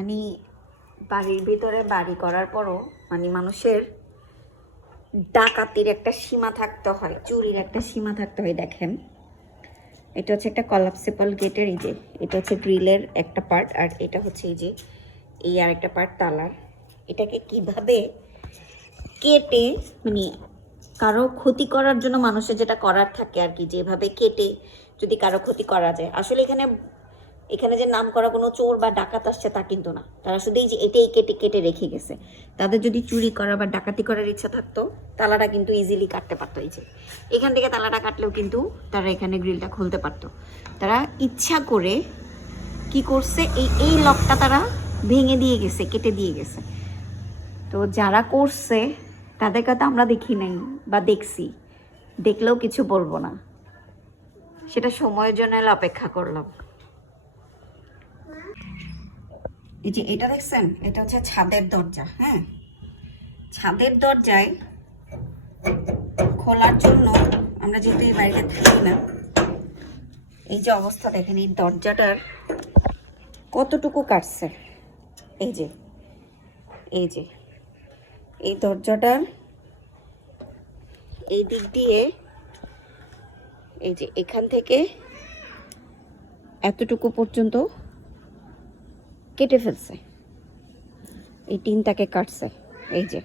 মানে বাড়ির ভিতরে বাড়ি করার পরও মানে মানুষের ডাকাতির একটা সীমা থাকতে হয়, চুরির একটা সীমা থাকতে হয়। দেখেন, এটা হচ্ছে একটা কলাপসিবল গেটের, এই যে এটা হচ্ছে গ্রিলের একটা পার্ট, আর এটা হচ্ছে এই যে এই আর একটা পার্ট তালার। এটাকে কিভাবে কেটে মানে কারো ক্ষতি করার জন্য মানুষের যেটা করার থাকে আর কি, যেভাবে কেটে যদি কারো ক্ষতি করা যায়। আসলে এখানে এখানে যে নাম করা কোনো চোর বা ডাকাত আসছে তা কিন্তু না, তারা শুধু এই যে এটাই কেটে কেটে রেখে গেছে। তাদের যদি চুরি করা বা ডাকাতি করার ইচ্ছা থাকতো, তালাটা কিন্তু ইজিলি কাটতে পারতো। এই যে এখান থেকে তালাটা কাটলেও কিন্তু তারা এখানে গ্রিলটা খুলতে পারতো। তারা ইচ্ছা করে কি করছে, এই লকটা তারা ভেঙে দিয়ে গেছে, কেটে দিয়ে গেছে। তো যারা করছে তাদের কথা আমরা দেখি নাই বা দেখছি, দেখলেও কিছু বলবো না, সেটা সময়ের জন্য অপেক্ষা করলাম। এই যে এটা দেখছেন, এটা হচ্ছে ছাদের দরজা। হ্যাঁ, ছাদের দরজায় খোলার জন্য আমরা যেহেতু এই বাড়িতে থাকি না, এই যে অবস্থা দেখেন, এই দরজাটার কতটুকু কাটছে। এই যে এই যে এই দরজাটার এই দিক দিয়ে এই যে এখান থেকে এতটুকু পর্যন্ত কেটে ফেলছে, এই টিনটাকে কাটছে। এই যে